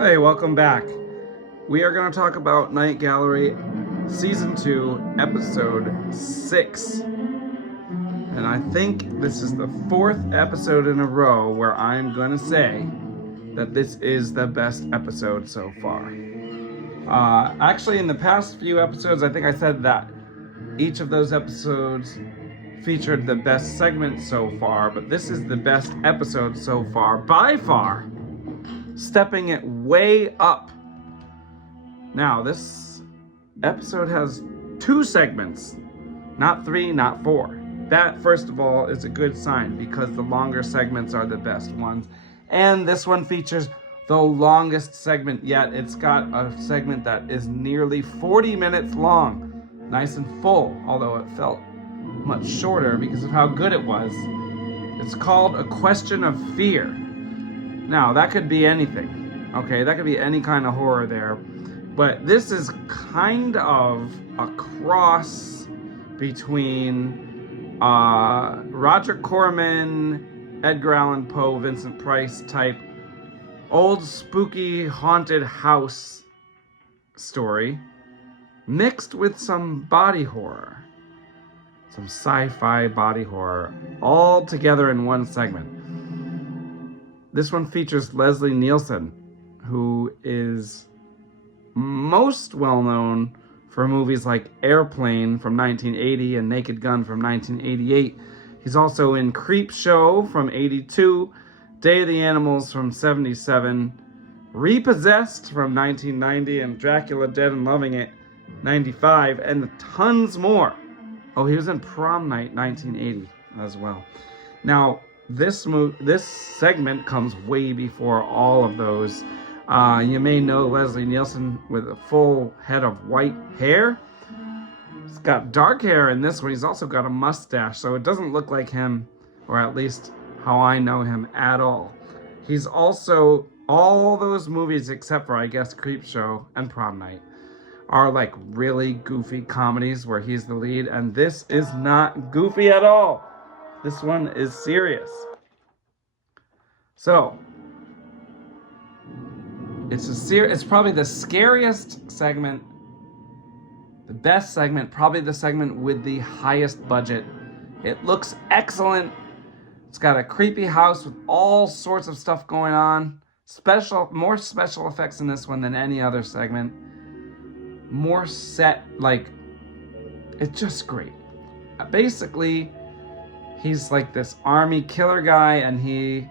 Hey, welcome back. We are going to talk about Night Gallery Season 2, Episode 6. And I think this is the 4th episode in a row where I'm going to say that this is the best episode so far. Actually, in the past few episodes, I think I said that each of those episodes featured the best segment so far, but this is the best episode so far, by far, stepping it way up. Now, this episode has 2 segments, not 3, not 4. That, first of all, is a good sign because the longer segments are the best ones. And this one features the longest segment yet. It's got a segment that is nearly 40 minutes long, nice and full, although it felt much shorter because of how good it was. It's called A Question of Fear. Now, that could be anything, okay? That could be any kind of horror there. But this is kind of a cross between Roger Corman, Edgar Allan Poe, Vincent Price type old spooky haunted house story mixed with some body horror. Some sci-fi body horror all together in one segment. This one features Leslie Nielsen, who is most well known for movies like Airplane from 1980 and Naked Gun from 1988. He's also in Creepshow from 82, Day of the Animals from 77, Repossessed from 1990, and Dracula Dead and Loving It 95, and tons more. Oh, he was in Prom Night 1980 as well. Now, this segment comes way before all of those. You may know Leslie Nielsen with a full head of white hair. He's got dark hair in this one. He's also got a mustache, so it doesn't look like him, or at least how I know him at all. He's also, all those movies except for, I guess, Creepshow and Prom Night are like really goofy comedies where he's the lead, and this is not goofy at all. This one is serious. So, it's probably the scariest segment, the best segment, probably the segment with the highest budget. It looks excellent. It's got a creepy house with all sorts of stuff going on. More special effects in this one than any other segment. More set, like, it's just great. Basically, he's like this army killer guy, and he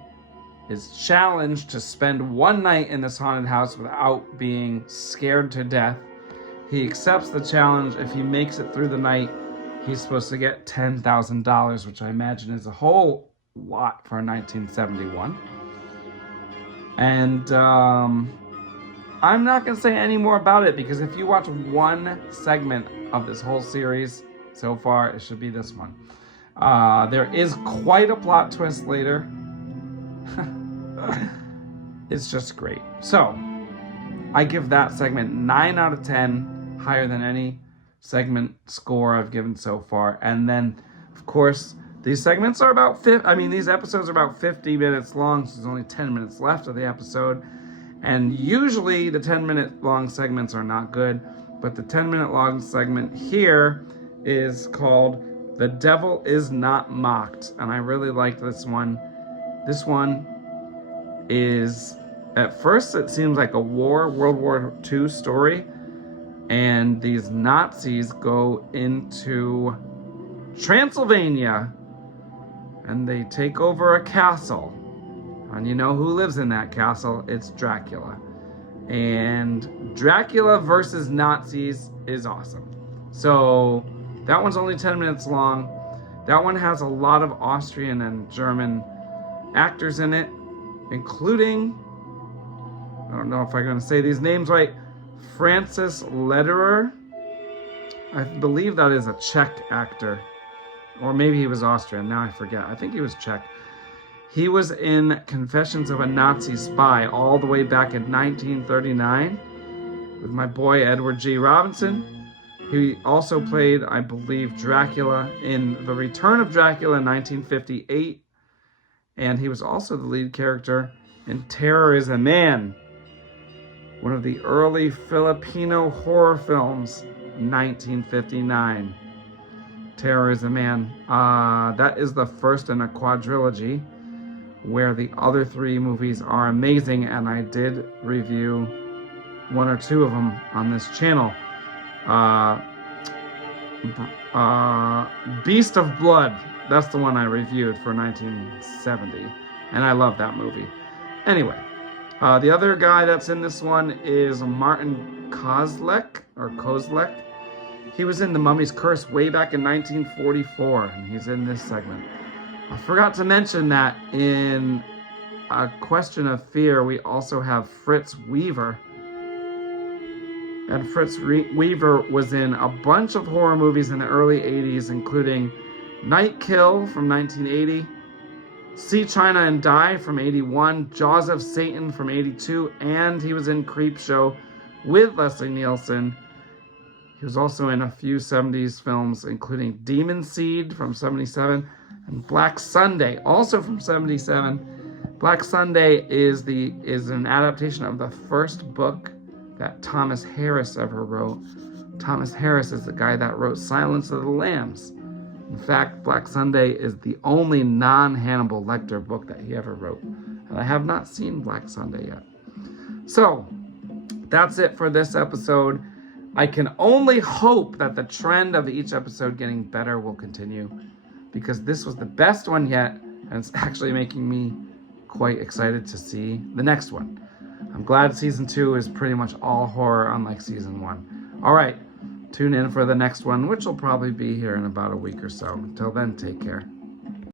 is challenged to spend one night in this haunted house without being scared to death. He accepts the challenge. If he makes it through the night, he's supposed to get $10,000, which I imagine is a whole lot for 1971. And I'm not going to say any more about it, because if you watch one segment of this whole series so far, it should be this one. There is quite a plot twist later. It's just great. So, I give that segment 9 out of 10, higher than any segment score I've given so far. And then, of course, these segments are about these episodes are about 50 minutes long, so there's only 10 minutes left of the episode. And usually the 10-minute long segments are not good, but the 10-minute long segment here is called The Devil Is Not Mocked, and I really liked this one. This one is, at first it seems like a World War II story, and these Nazis go into Transylvania, and they take over a castle. And you know who lives in that castle? It's Dracula. And Dracula versus Nazis is awesome. So that one's only 10 minutes long. That one has a lot of Austrian and German actors in it, including, I don't know if I'm going to say these names right, Francis Lederer. I believe that is a Czech actor. Or maybe he was Austrian. Now I forget. I think he was Czech. He was in Confessions of a Nazi Spy all the way back in 1939 with my boy Edward G. Robinson. He also played, I believe, Dracula in The Return of Dracula in 1958. And he was also the lead character in Terror is a Man one of the early Filipino horror films, 1959. Terror is a Man. That is the first in a quadrilogy, where the other 3 movies are amazing, and I did review 1 or 2 of them on this channel. Beast of Blood, that's the one I reviewed for 1970, and I love that movie. Anyway, the other guy that's in this one is Martin Kozlek, or Kozlek. He was in The Mummy's Curse way back in 1944, and he's in this segment. I forgot to mention that in A Question of Fear, we also have Fritz Weaver. And Fritz Weaver was in a bunch of horror movies in the early 80s, including Night Kill from 1980, See China and Die from 81, Jaws of Satan from 82, and he was in Creepshow with Leslie Nielsen. He was also in a few 70s films, including Demon Seed from 77 and Black Sunday, also from 77. Black Sunday is an adaptation of the first book that Thomas Harris ever wrote. Thomas Harris is the guy that wrote Silence of the Lambs. In fact, Black Sunday is the only non-Hannibal Lecter book that he ever wrote. And I have not seen Black Sunday yet. So, that's it for this episode. I can only hope that the trend of each episode getting better will continue, because this was the best one yet, and it's actually making me quite excited to see the next one. I'm glad season 2 is pretty much all horror, unlike season 1. All right, tune in for the next one, which will probably be here in about a week or so. Until then, take care.